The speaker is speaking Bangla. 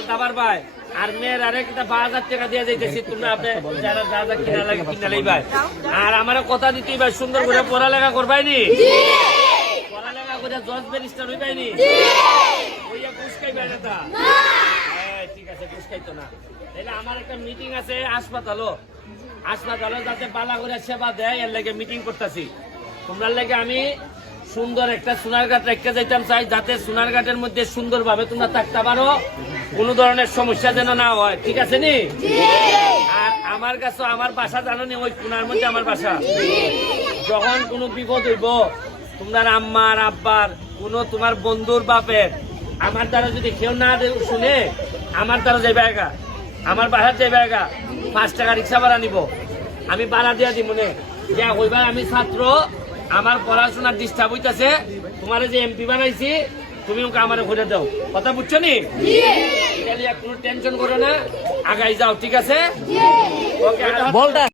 খেলতে পারবাই আর মেয়ের আরেকটা 5,000 টাকা দিয়ে যাইতেছি তোমরা আপনি যারা যা যা কিনা লাগে কিনা লইবাই আর আমার কথা দিতেই ভাই সুন্দর করে পড়ালেখা করবাই নি পড়ালেখা করে জজ ব্যারিস্টার হইবাই নি ওইয়া ঘুষ খাইবাই না তা ঠিক আছে ঘুষ খাইতো না তাহলে আমার একটা মিটিং আছে হাসপাতালে যাতে বালা করে সেবা দেয় এর লাগে মিটিং করতেছি তোমরা লাগে আমি সুন্দর একটা সোনারঘাট রেখে যাইতাম চাই যাতে সোনারঘাটের মধ্যে সুন্দর ভাবে তোমরা থাকতে পারো কোনো ধরনের সমস্যা যেন না হয় ঠিক আছে নি আর আমার কাছে আমার বাসা জানো নি ওই কোনার মধ্যে আমার বাসা যখন কোনো বিপদ হইব তোমার আম্মার আব্বার কোনো তোমার বন্ধুর বাপের আমার দ্বারা যদি কেউ না শুনে আমার দ্বারা যাইবে একা আমার বাসার যাইবে একা 5 টাকা রিক্সা ভাড়া নিব আমি ভাড়া দিয়া দিব মনে যা হইবা আমি ছাত্র আমার পড়াশোনার ডিস্টার্ব হইতেছে তোমার যে এমপি বানাইছি তুমি ওকে আমার ঘুরে দাও কথা বুঝছো নি কোনো টেনশন করো না আগাই যাও ঠিক আছে ওকে